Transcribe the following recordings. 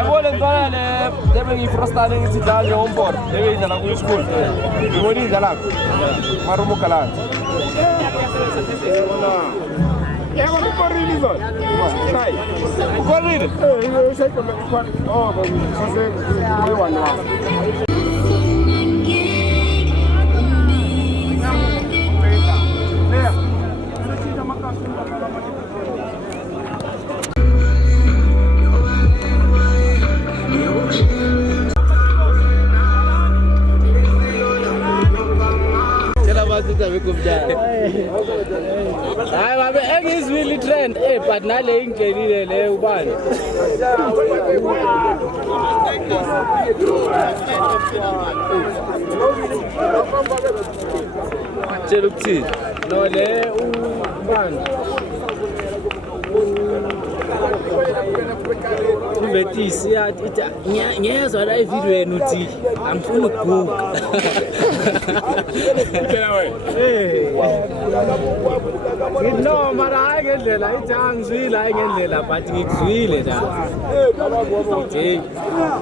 Agora então devem ir frustrar em cidade ou um porto. Devem ir lá com o escuro. E vou ir lá. Marumo calado. É uma corrida, só. Sai. Corrida. Eu sei como é que faz. Oh, você vai lá. Is really trend, but now they ain't getting it. Juventus, yeah, so I video nuti. I'm full of cook. No, but I get the light tongues, we like it, but it's really that.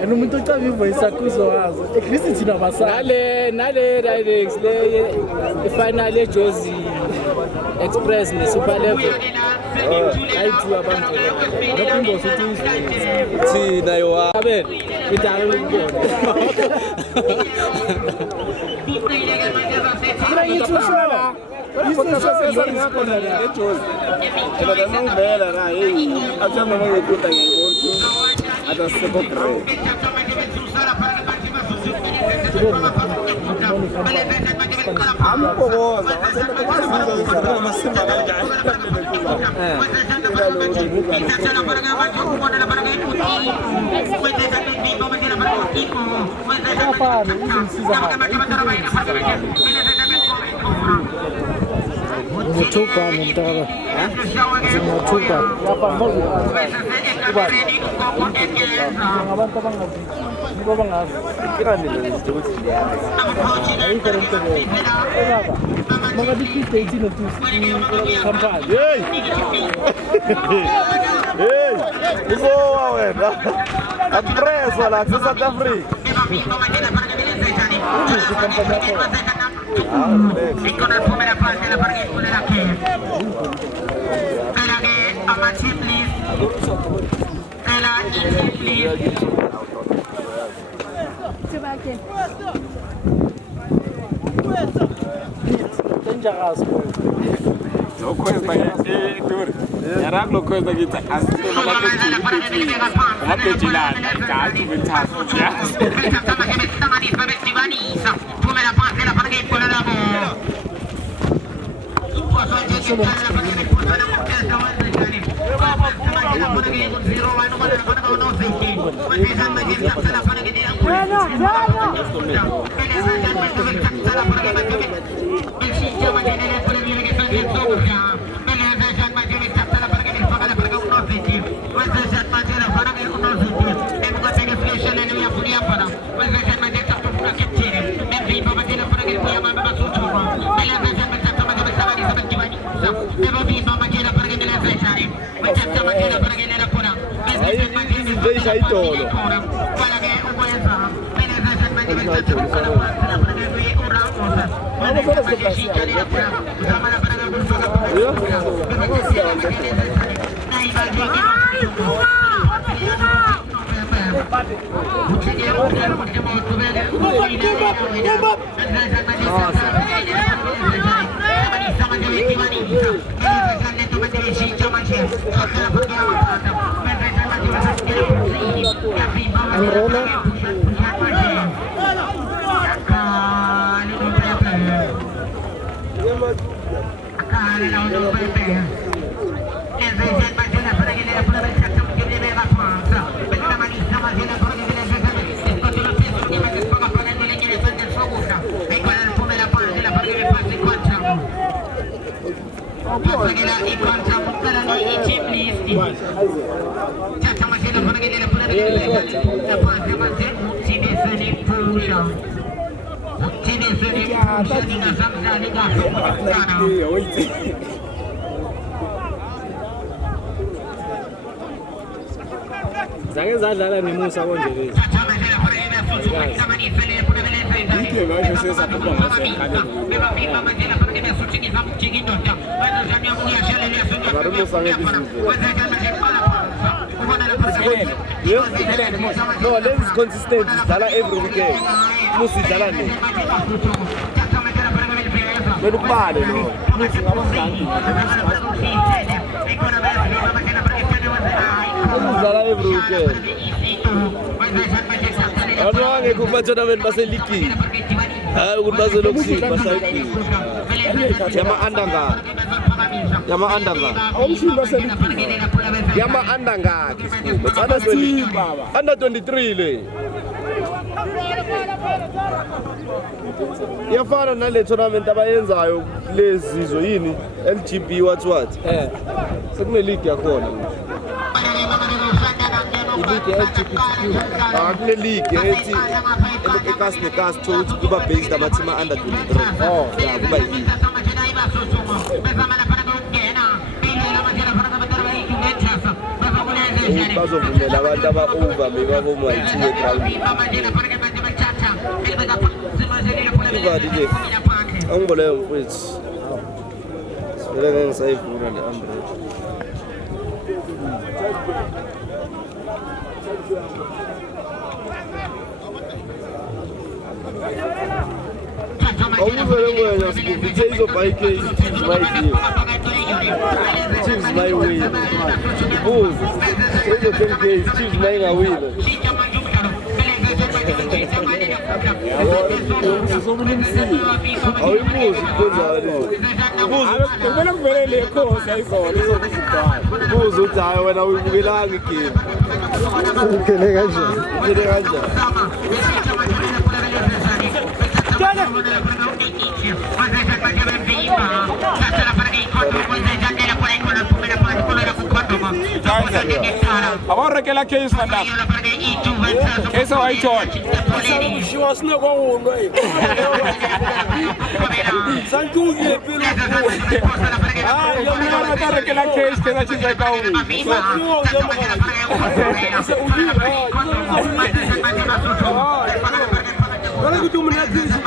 And we don't have you for Sakuso. A Christian of us. Finally, Josie Express in the super level. I do about it. See, now you are it. Mga dikit na kampanya. Hey, boa, velho. A pressa lá, que você tá free. E con la primera parte della partita della Chiesa. Quella che avanti please. Quella easy please. Lo questa è dur. Era lo questa che sta ascoltando la ma che girare il calcio per tasso già. Questa che messa mani per Vanisa. Come la parte la partita con la mano. Tu puoi fare che la partita con la mano. Deixa aí todo. Zake zadlala nemusa konje lezi. Ike manje sesaphuma ngasekhaleni. Barumusa ngekizizwe. No, lens consistent. Dala every weekend. Musi dala ni. Menu kubale lo. Musi ngabangani. Dala every weekend. Ano ngekupha tournament baseligi. Hayi ukuthi bazelokisi basayiki. Yama andanga. Awumshini baseligi. Yama andanga. It's under 23 le. Iyafana nale tournament abayenzayo lezizo yini LGB what. Sekune league yakhona. Iligi LGBTQ. Kule league ethi ekas nekas ukuthi kuba based abathi ma under 23. Oh, yeah, kuba yini. Bazovumela abantu aba-over mebaboma yi-2 eground. Ibadi nje angiboleyo mfowethu sivele ngeke ngisayivuna le umbrella. Awuzele wena sikuvithe izobhayike Chiefs mayidiyo. Chiefs mayiwina. Buzi. Izo 10K Chiefs mayingawina. Awuyibuzi konjani. Kumele kuvele le khosa izona izokuzibhala. Buzi uthi hayi wena uyibukelanga igame. Ukele kanjani? Ukele kanjani? Abarekela case vandaag. Case white. She was never on way. Santuye pelo. Ah, yo me van a arekela case que la chica cauri. Olha que tu me dá isso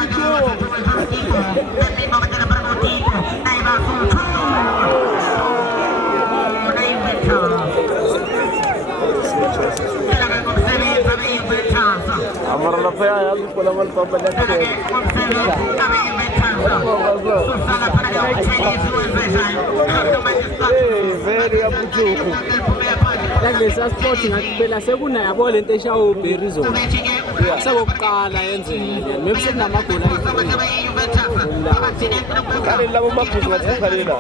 Amar la fea ya su pola mal papel de very apuchuku. Lesa sport ngakubela sekuna yabo lento eshawo berry zone. Sabokuqala yenzeka. Maybe sekunamagola Kale labo maphuzu ngathekhalela.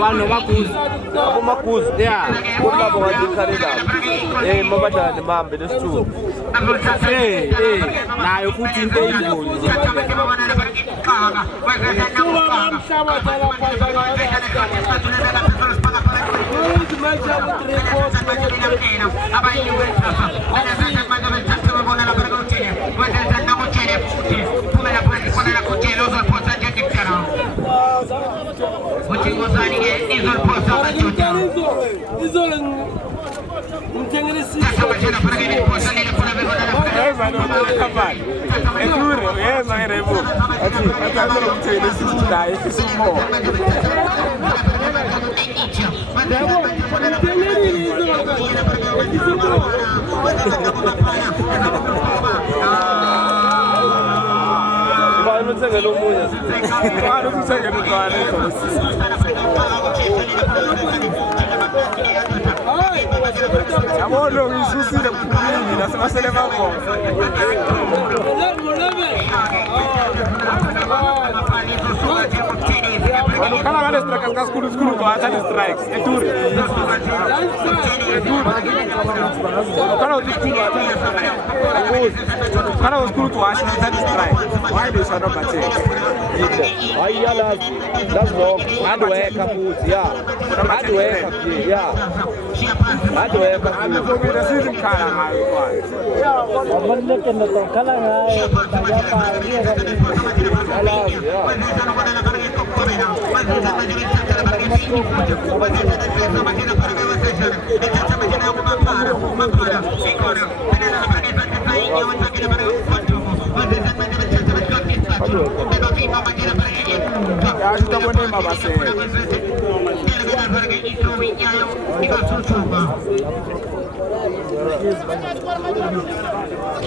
Wano maguzu. Abo maguzu. Yeah. Kulabo ngathekhalela. Mabadala nemambe lesisu. Nayo futhi into eyingoli nje. Kana wale strikers skulu kwa hata strikes. Eturi. Kana uskulu hata. Kana uskulu tu hata strike. Why they should not battle? Why yala? That's wrong. Hard work futhi, yeah. Hard work, yeah. Hard work. Amefomira season kala ngayo kwa. Abaleke ndo kala ngayo. Tajapa. Yeah.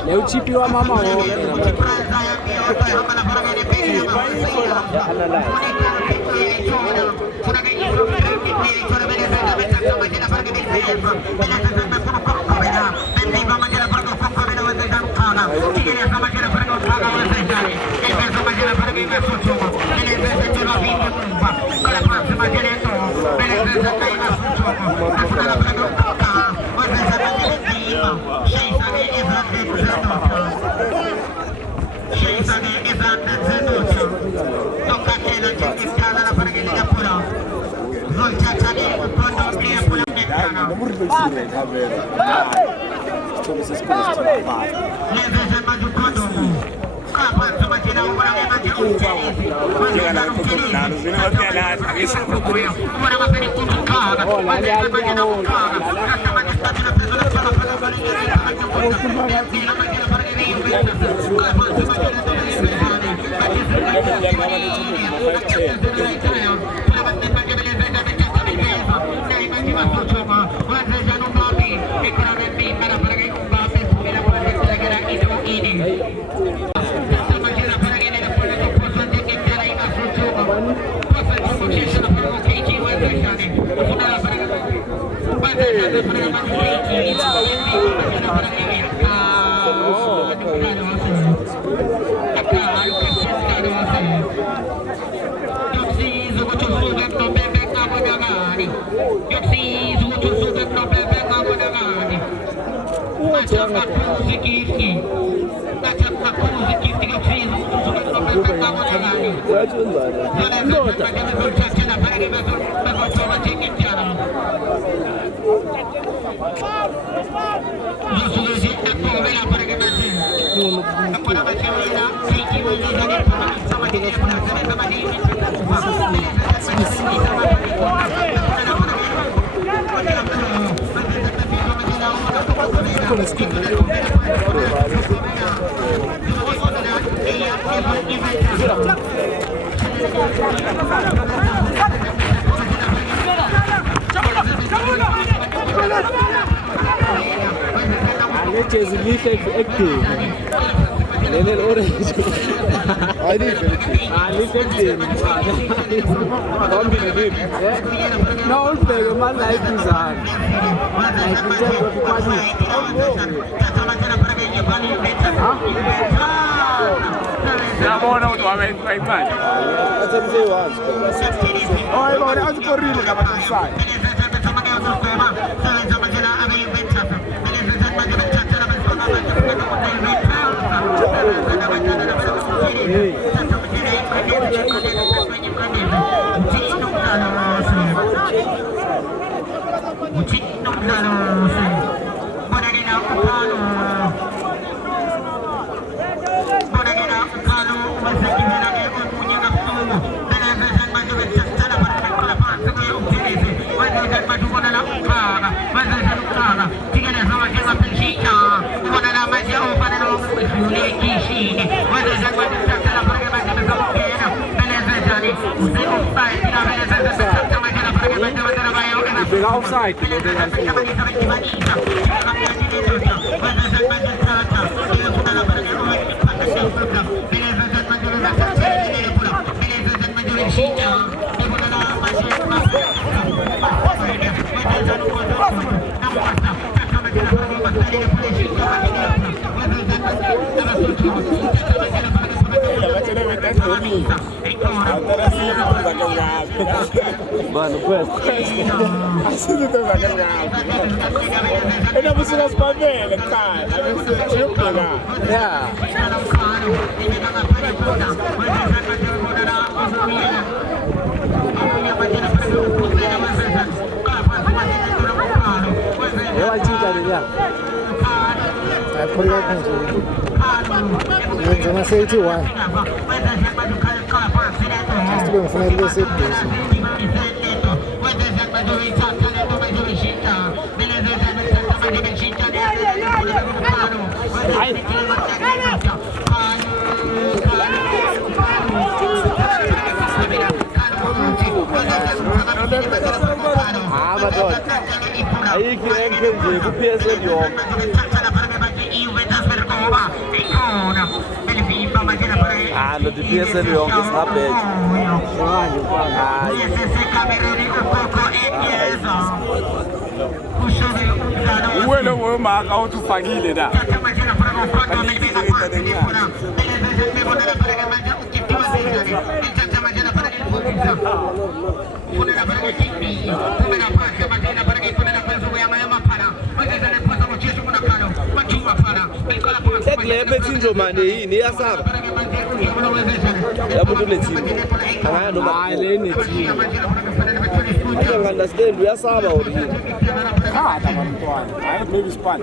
Leo chipi wa mama wote offside. Mano, assim tô jogando eu não preciso das pavelas, cara. Eu preciso pegar. Eu ajudo já. É por aí. Eu não sei se vai. sibe ngifanele bese eduze. Madonna. Ayikho enke nje kuPSL yonke. Lo di PSL yonke sabheje. Uwele wemaka uthi ufakile la. Sekulebe thinjo manje yini iyasaba. Yamuntu neteam. Hayi noma Hayi le neteam. I don't understand uyasaba yini. Hayi maybe span.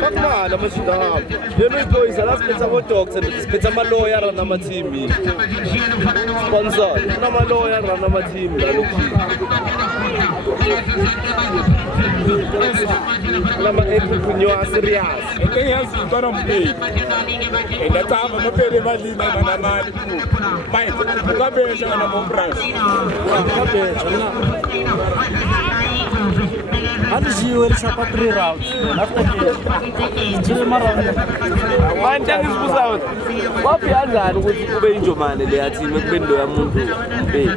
Fakuma namashindano. Lelo ipoyisa lasiphetha kodoctor siphetha ama lawyer nama team. Sponsor nama lawyer nama team lama entrepreneur serious. Into yazi intwana mplay. Endatama mapele malini na mali. Mai ukabesha na Prals. Ukabesha na. Alijiwe lishapa 3 rounds. After that. Jile mara. Manje ngisibuza ukuthi wapi kanjani ukuthi kube injomane le yathi ekubendo yamuntu mbe.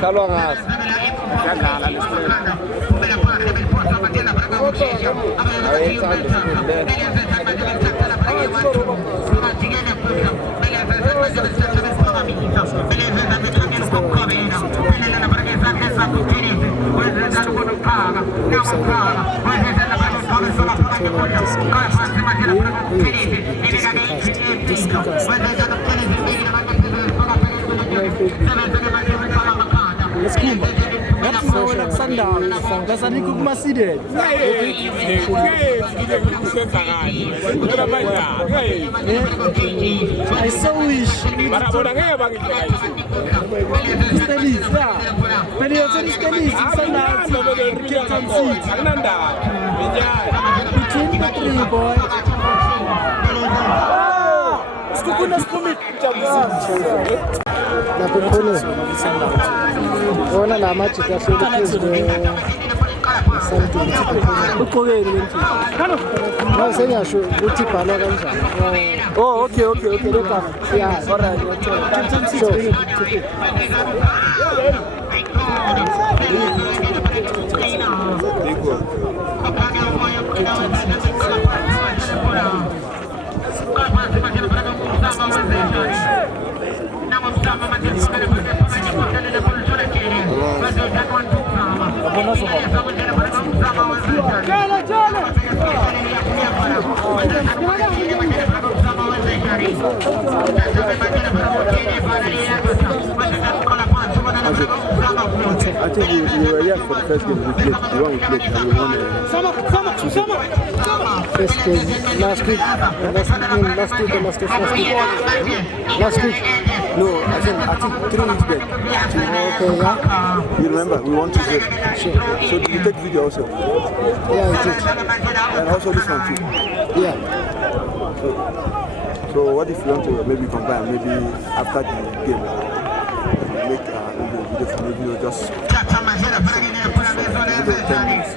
Kalwa ngasi. Yadlala lesplay. Leskumba. Ngatsizowela kusandala. Ngasanika kumaside. I so wish. Barabona ngeke bangicela. Studies, yeah. But you're saying studies, it's a lot. Between the 3 boys. Skukuna spumit. La pepone. Ona la machi ka something. Ukogeni lento. No senyasho uthi bhala kanjani. Oh, okay. Look. Yeah, all right. So, I think you were here for the first game we played. The one we played, and we won. first game last week and last week. No, I think 3 weeks back. Okay, yeah. You remember, we won 2-0. Sure. So did you take video also? Yeah, I did. And also this one too? Yeah. So what if you want to maybe combine, maybe after the game, make a video for maybe you just video 10 minutes.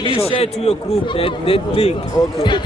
Please share to your group that link. Okay.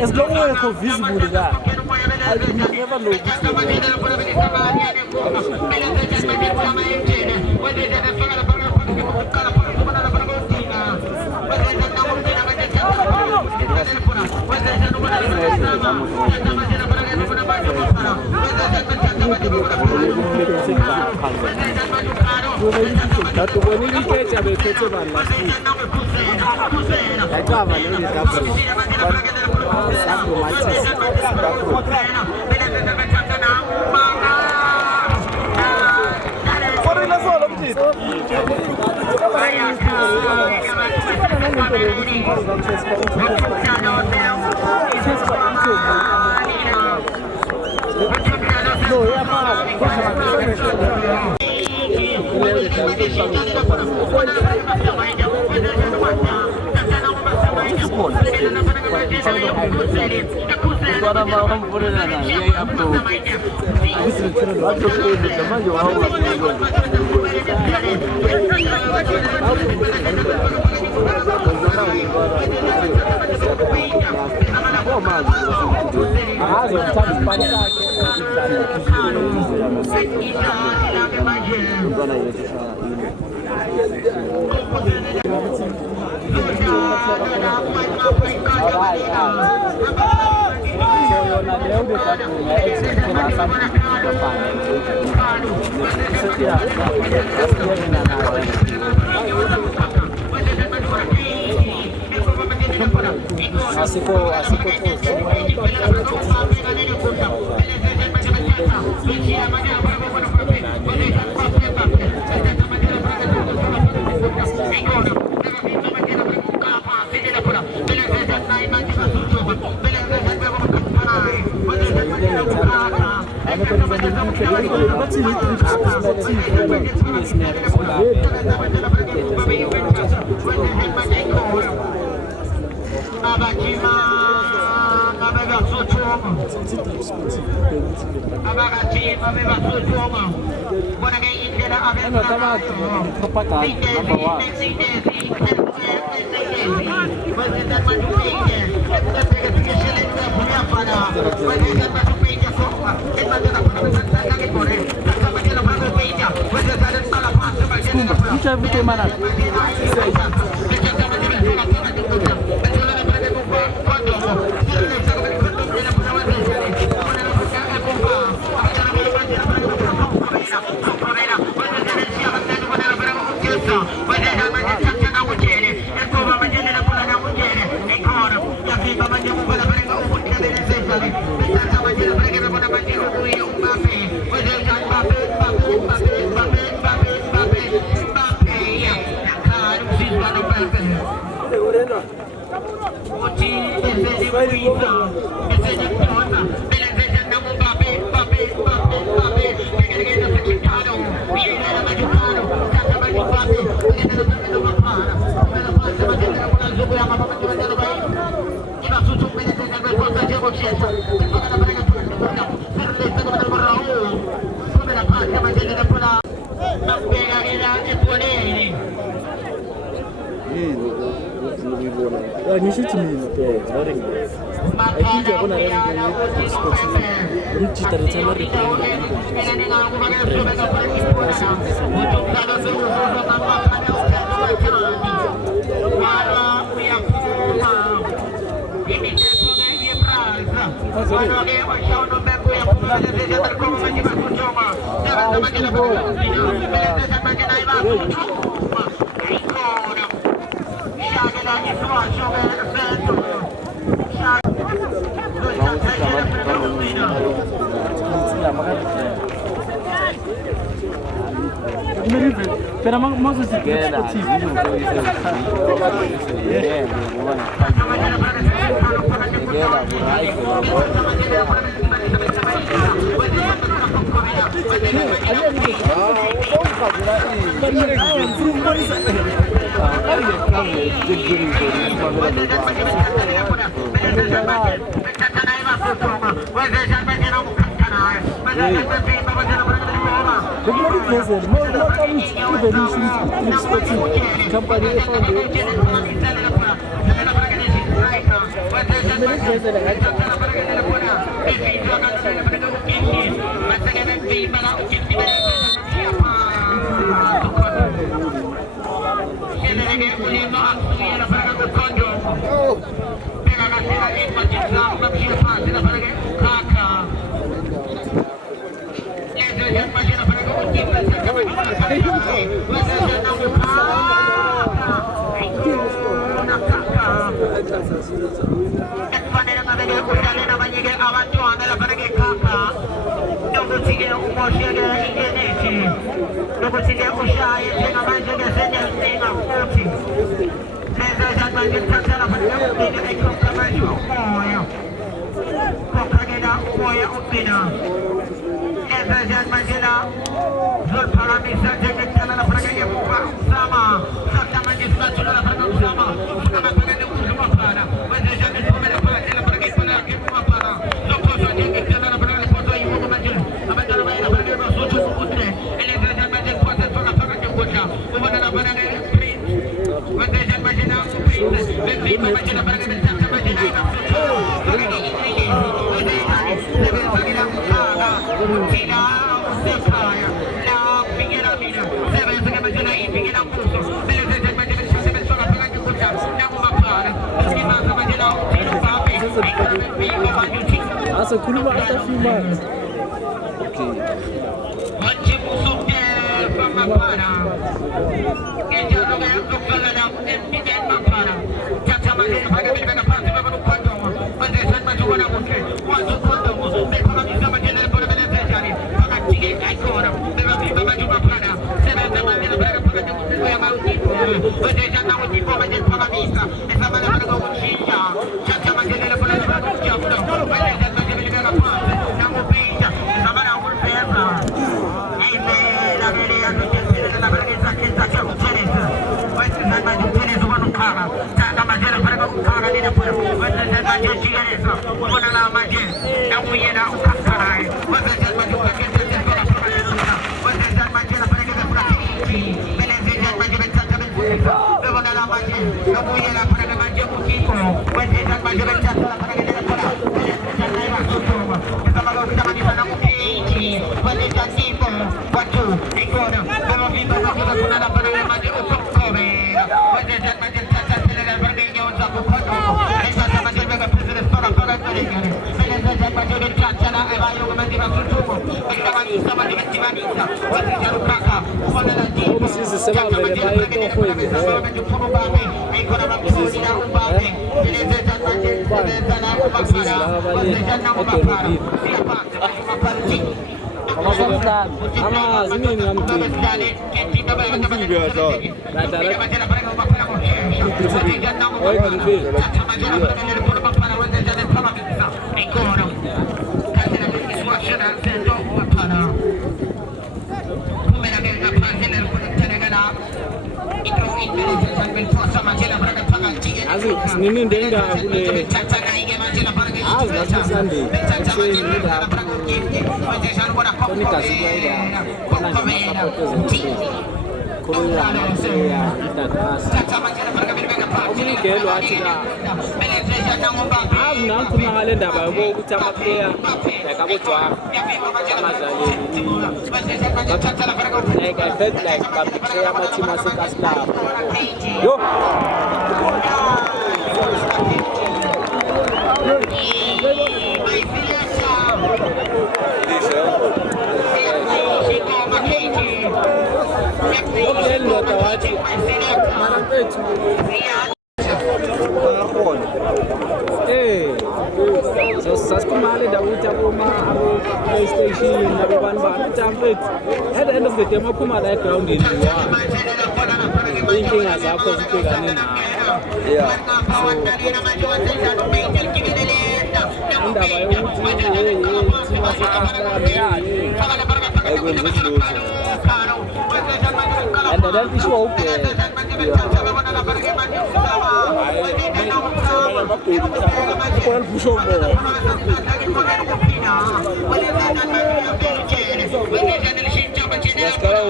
As long as you're visible, that I will never know. Pero vamos a seguir. Vai At the end of the day, I come out that ground in thinking as I was speaking now. And then issue open.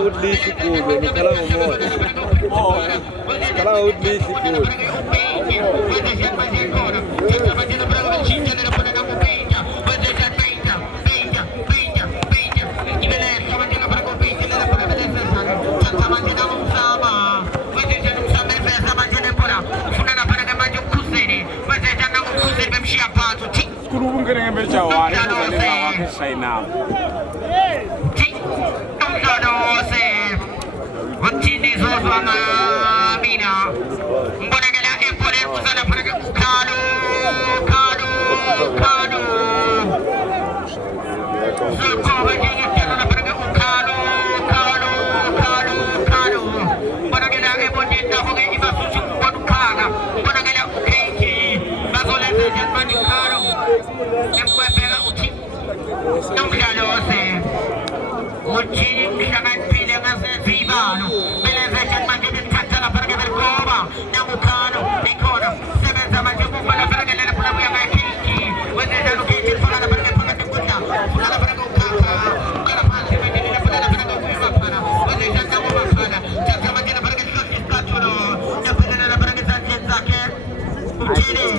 ukuthi lihle kulo ngikhala ngomoya ngikhala ukuthi lihle kulo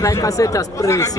Like I said, as Prals.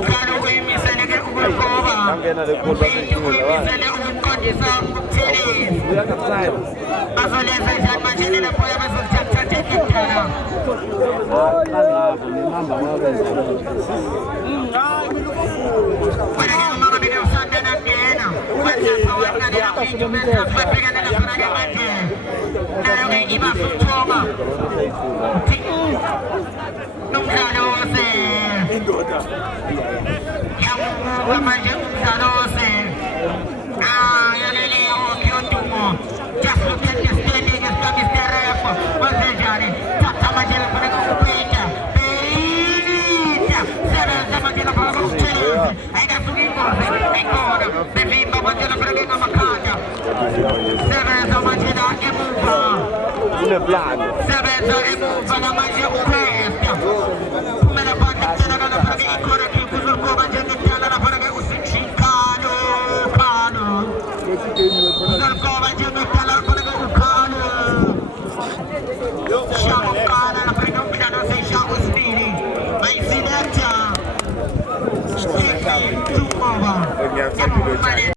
Ukalo Angena le khona Uyibizele ukuqondisa umthelezi. Bazolenza njani manje lapho abazothatha ikudala. Just look at the standing as Mr. Ref. What's the journey? Tata Majel for the computer. I got to give us. I got the Vimba Majel for the Makata. Seven of Majeda Emuva. Seven of Emuva Majel Quest. Melapata Senagana for the Economy Kuzuko Majel Tala for the Usichikano. Kuzuko Majel Tala for the Ukano. Shakana for the Ukano say Shaku Speedy. My selector.